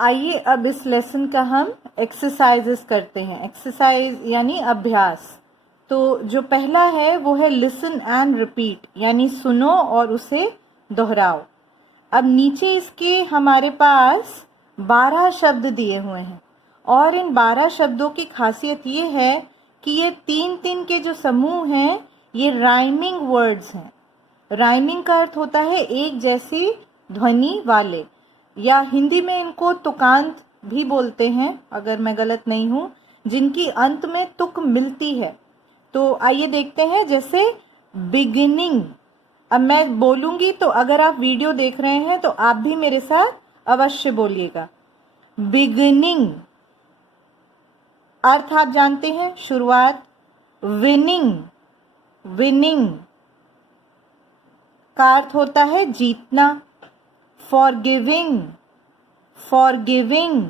आइए अब इस लेसन का हम एक्सरसाइजेस करते हैं। एक्सरसाइज यानी अभ्यास। तो जो पहला है वो है लिसन एंड रिपीट, यानी सुनो और उसे दोहराओ। अब नीचे इसके हमारे पास 12 शब्द दिए हुए हैं और इन 12 शब्दों की खासियत ये है कि ये 3-3 के जो समूह हैं ये राइमिंग वर्ड्स हैं। राइमिंग का अर्थ होता है एक जैसी ध्वनि वाले, या हिंदी में इनको तुकांत भी बोलते हैं अगर मैं गलत नहीं हूँ, जिनकी अंत में तुक मिलती है। तो आइए देखते हैं, जैसे बिगिनिंग। अब मैं बोलूंगी तो अगर आप वीडियो देख रहे हैं तो आप भी मेरे साथ अवश्य बोलिएगा। बिगिनिंग अर्थ आप जानते हैं, शुरुआत। विनिंग, विनिंग का अर्थ होता है जीतना। फॉरगिविंग, फॉरगिविंग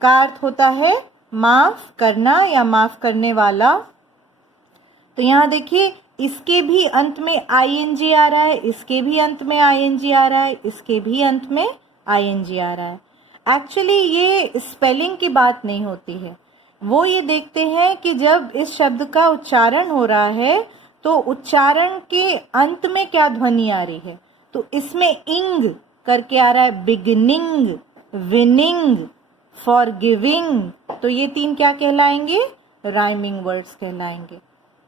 का अर्थ होता है माफ करना या माफ करने वाला। तो यहां देखिए, इसके भी अंत में आईएनजी आ रहा है, इसके भी अंत में आईएनजी आ रहा है, इसके भी अंत में आईएनजी आ रहा है। एक्चुअली ये स्पेलिंग की बात नहीं होती है, वो ये देखते हैं कि जब इस शब्द का उच्चारण हो रहा है तो उच्चारण के अंत में क्या ध्वनि आ रही है। तो इसमें इंग करके आ रहा है, बिगिनिंग, विनिंग, फॉरगिविंग। तो ये 3 क्या कहलाएंगे? राइमिंग वर्ड्स कहलाएंगे।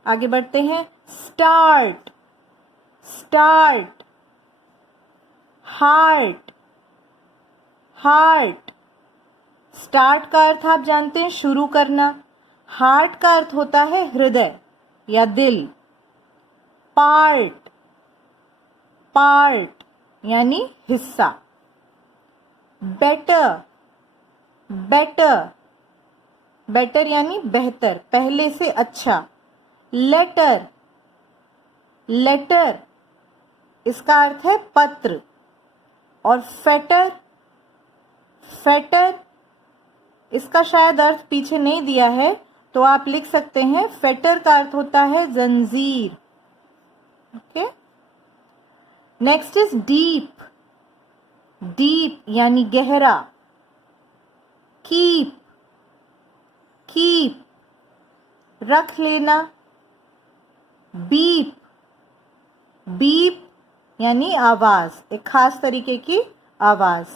आगे बढ़ते हैं। Start, start. Heart, heart. Start का अर्थ आप जानते हैं शुरू करना। हार्ट का अर्थ होता है हृदय या दिल। पार्ट, पार्ट यानी हिस्सा। बेटर, बेटर, बेटर यानी बेहतर, पहले से अच्छा। लेटर, लेटर इसका अर्थ है पत्र। और फेटर, फेटर इसका शायद अर्थ पीछे नहीं दिया है तो आप लिख सकते हैं, फेटर का अर्थ होता है जंजीर। Okay, next is deep, deep यानी गहरा। कीप, कीप रख लेना। बीप, बीप यानी आवाज, एक खास तरीके की आवाज।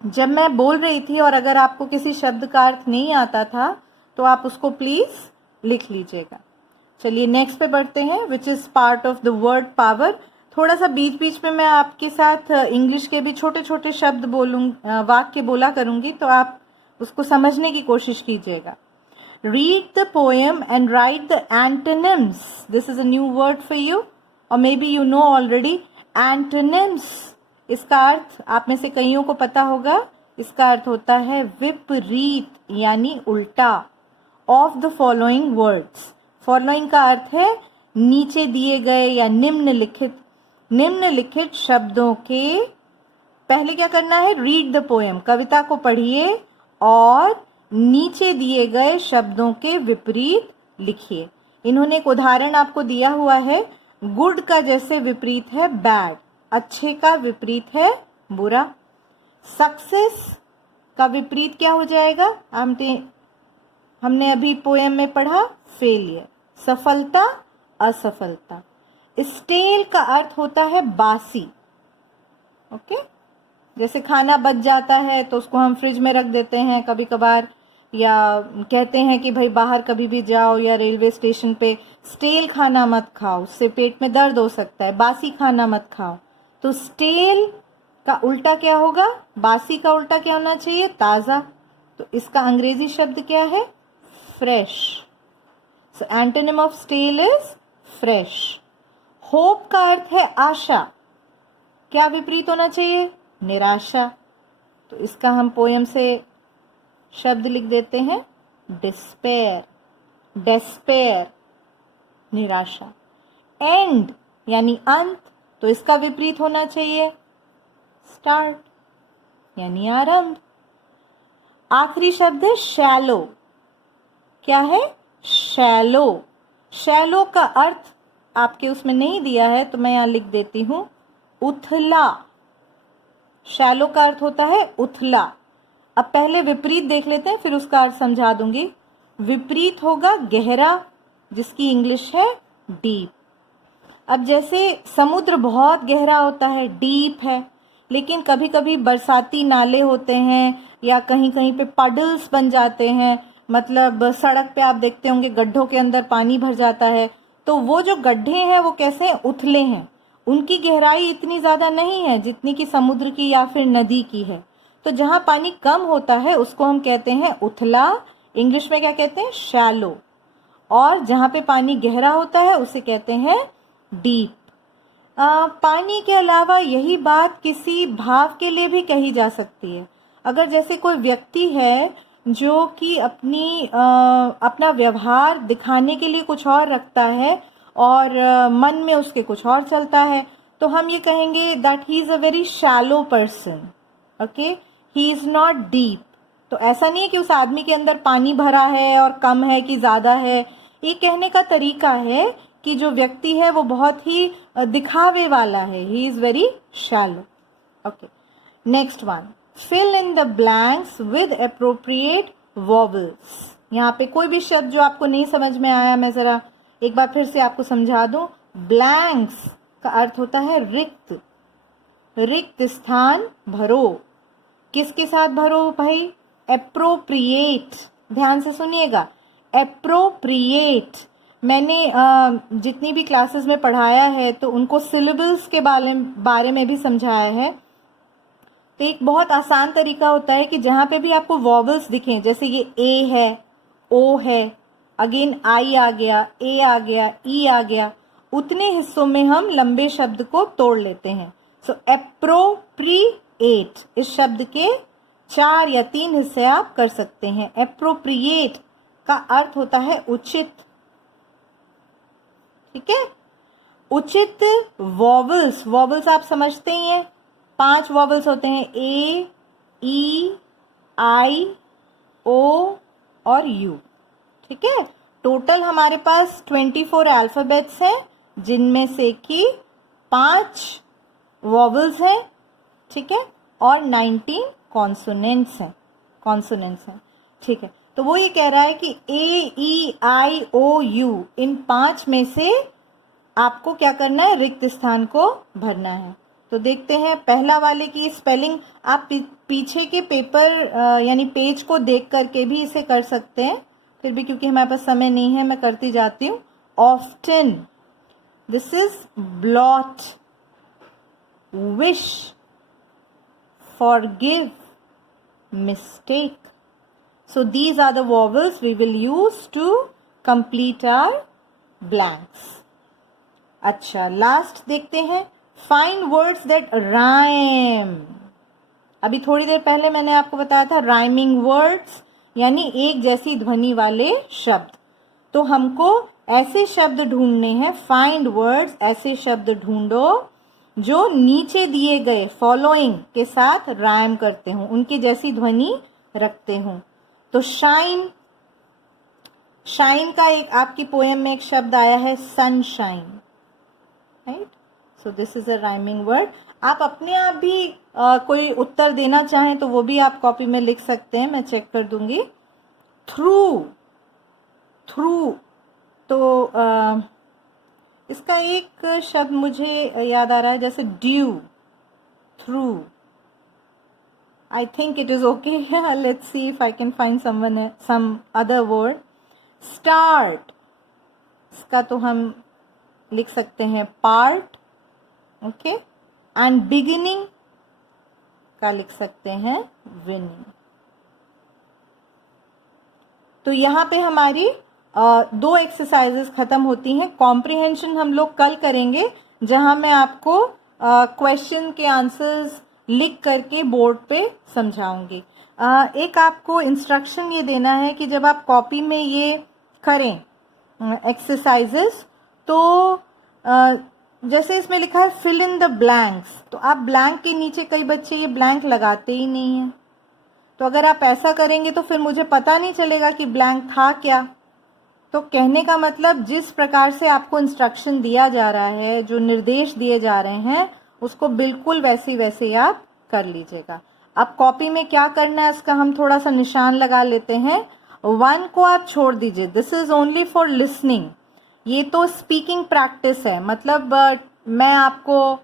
जब मैं बोल रही थी और अगर आपको किसी शब्द का अर्थ नहीं आता था तो आप उसको प्लीज लिख लीजिएगा। चलिए नेक्स्ट पे बढ़ते हैं, which is part of the word power. थोड़ा सा बीच बीच में मैं आपके साथ इंग्लिश के भी छोटे छोटे शब्द वाक्य बोला करूंगी, तो आप उसको समझने की कोशिश कीजिएगा। Read the poem and write the antonyms. This is a new word for you, or maybe you know already. Antonyms इसका अर्थ आप में से कईयों को पता होगा, इसका अर्थ होता है विपरीत यानी उल्टा। Of the following words, following का अर्थ है नीचे दिए गए या निम्नलिखित। निम्नलिखित शब्दों के पहले क्या करना है? रीड द पोएम, कविता को पढ़िए और नीचे दिए गए शब्दों के विपरीत लिखिए। इन्होंने एक उदाहरण आपको दिया हुआ है। गुड का जैसे विपरीत है बैड, अच्छे का विपरीत है बुरा। सक्सेस का विपरीत क्या हो जाएगा? हमने अभी पोएम में पढ़ा, फेलियर, सफलता, असफलता। स्टेल का अर्थ होता है बासी। ओके, जैसे खाना बच जाता है तो उसको हम फ्रिज में रख देते हैं कभी कभार, या कहते हैं कि भाई बाहर कभी भी जाओ या रेलवे स्टेशन पे स्टेल खाना मत खाओ, उससे पेट में दर्द हो सकता है, बासी खाना मत खाओ। तो स्टेल का उल्टा क्या होगा? बासी का उल्टा क्या होना चाहिए? ताज़ा। तो इसका अंग्रेजी शब्द क्या है? Fresh. So antonym of stale is fresh. Hope का अर्थ है आशा, क्या विपरीत होना चाहिए? निराशा। तो इसका हम पोएम से शब्द लिख देते हैं, डिस्पेयर, डेस्पेयर, निराशा। एंड यानी अंत, तो इसका विपरीत होना चाहिए स्टार्ट यानी आरंभ। आखिरी शब्द है शैलो। क्या है? शैलो। शैलो का अर्थ आपके उसमें नहीं दिया है तो मैं यहां लिख देती हूं, उथला। शैलो का अर्थ होता है उथला। अब पहले विपरीत देख लेते हैं, फिर उसका अर्थ समझा दूंगी। विपरीत होगा गहरा, जिसकी इंग्लिश है डीप। अब जैसे समुद्र बहुत गहरा होता है, डीप है, लेकिन कभी कभी बरसाती नाले होते हैं या कहीं कहीं पे पडल्स बन जाते हैं, मतलब सड़क पे आप देखते होंगे गड्ढों के अंदर पानी भर जाता है, तो वो जो गड्ढे हैं वो कैसे हैं, उथले हैं। उनकी गहराई इतनी ज़्यादा नहीं है जितनी कि समुद्र की या फिर नदी की है। तो जहाँ पानी कम होता है उसको हम कहते हैं उथला, इंग्लिश में क्या कहते हैं, शैलो। और जहाँ पे पानी गहरा होता है उसे कहते हैं डीप। पानी के अलावा यही बात किसी भाव के लिए भी कही जा सकती है। अगर जैसे कोई व्यक्ति है जो कि अपना व्यवहार दिखाने के लिए कुछ और रखता है और मन में उसके कुछ और चलता है, तो हम ये कहेंगे that he is a very shallow person, okay, he is not deep. तो ऐसा नहीं है कि उस आदमी के अंदर पानी भरा है और कम है कि ज़्यादा है। ये कहने का तरीका है कि जो व्यक्ति है वो बहुत ही दिखावे वाला है, he is very shallow. Okay, next one, fill in the blanks with appropriate vowels. यहाँ पे कोई भी शब्द जो आपको नहीं समझ में आया, मैं ज़रा एक बार फिर से आपको समझा दूं। ब्लैंक्स का अर्थ होता है रिक्त, रिक्त स्थान भरो। किसके साथ भरो भाई, एप्रोप्रिएट, ध्यान से सुनिएगा, एप्रोप्रिएट। मैंने जितनी भी क्लासेस में पढ़ाया है तो उनको सिलेबल्स के बारे में भी समझाया है। तो एक बहुत आसान तरीका होता है कि जहाँ पे भी आपको वॉवल्स दिखें, जैसे ये ए है, ओ है, अगेन आई आ गया, ए आ गया, ई आ गया, उतने हिस्सों में हम लंबे शब्द को तोड़ लेते हैं। सो एप्रोप्रिएट, इस शब्द के 4 या 3 हिस्से आप कर सकते हैं। एप्रोप्रिएट का अर्थ होता है उचित, ठीक है, उचित वॉवल्स। वॉवल्स आप समझते ही हैं, 5 वॉवल्स होते हैं, ए, ई, आई, ओ और यू, ठीक है। टोटल हमारे पास 24 अल्फाबेट्स हैं, जिनमें से कि 5 वॉवल्स हैं, ठीक है, और 19 कॉन्सोनेंट्स हैं, ठीक है। तो वो ये कह रहा है कि ए, ई, आई, ओ, यू, इन 5 में से आपको क्या करना है, रिक्त स्थान को भरना है। तो देखते हैं पहला वाले की स्पेलिंग। आप पीछे के पेपर यानी पेज को देख करके भी इसे कर सकते हैं, फिर भी क्योंकि हमारे पास समय नहीं है मैं करती जाती हूँ। Often, this is blot, wish, forgive, mistake. So these are the vowels we will use to complete our blanks. अच्छा, लास्ट देखते हैं, find words that rhyme. अभी थोड़ी देर पहले मैंने आपको बताया था rhyming words यानी एक जैसी ध्वनि वाले शब्द। तो हमको ऐसे शब्द ढूंढने हैं, find words, ऐसे शब्द ढूंढो जो नीचे दिए गए फॉलोइंग के साथ राइम करते हों, उनकी जैसी ध्वनि रखते हों। तो शाइन, शाइन का एक आपकी पोएम में एक शब्द आया है sunshine, right. So this is a rhyming word. आप अपने आप भी कोई उत्तर देना चाहें तो वो भी आप कॉपी में लिख सकते हैं, मैं चेक कर दूंगी। थ्रू, थ्रू, तो इसका एक शब्द मुझे याद आ रहा है, जैसे due, through. I think it is okay, let's see if I can find some other word. Start, इसका तो हम लिख सकते हैं पार्ट, ओके, एंड बिगिनिंग का लिख सकते हैं विनिंग। तो यहाँ पे हमारी 2 एक्सरसाइजेस खत्म होती हैं। कॉम्प्रिहेंशन हम लोग कल करेंगे, जहां मैं आपको क्वेश्चन के आंसर्स लिख करके बोर्ड पे समझाऊंगी। एक आपको इंस्ट्रक्शन ये देना है कि जब आप कॉपी में ये करें एक्सरसाइजेस, तो जैसे इसमें लिखा है फिल इन द ब्लैंक्स, तो आप ब्लैंक के नीचे, कई बच्चे ये ब्लैंक लगाते ही नहीं हैं। तो अगर आप ऐसा करेंगे तो फिर मुझे पता नहीं चलेगा कि ब्लैंक था क्या। तो कहने का मतलब, जिस प्रकार से आपको इंस्ट्रक्शन दिया जा रहा है, जो निर्देश दिए जा रहे हैं, उसको बिल्कुल वैसे आप कर लीजिएगा। अब कॉपी में क्या करना है, इसका हम थोड़ा सा निशान लगा लेते हैं। 1 को आप छोड़ दीजिए, this is only for listening. ये तो स्पीकिंग प्रैक्टिस है, मतलब मैं आपको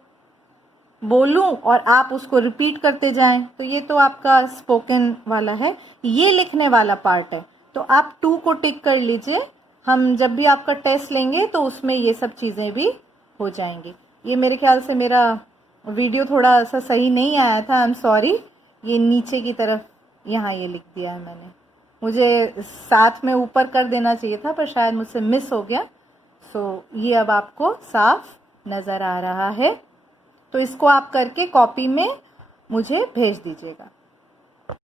बोलूं और आप उसको रिपीट करते जाएं, तो ये तो आपका स्पोकन वाला है। ये लिखने वाला पार्ट है, तो आप 2 को टिक कर लीजिए। हम जब भी आपका टेस्ट लेंगे तो उसमें ये सब चीज़ें भी हो जाएंगी। ये मेरे ख्याल से मेरा वीडियो थोड़ा सा सही नहीं आया था, आई एम सॉरी। ये नीचे की तरफ यहाँ ये लिख दिया है मैंने, मुझे साथ में ऊपर कर देना चाहिए था, पर शायद मुझसे मिस हो गया। सो ये अब आपको साफ नज़र आ रहा है। तो इसको आप करके कॉपी में मुझे भेज दीजिएगा।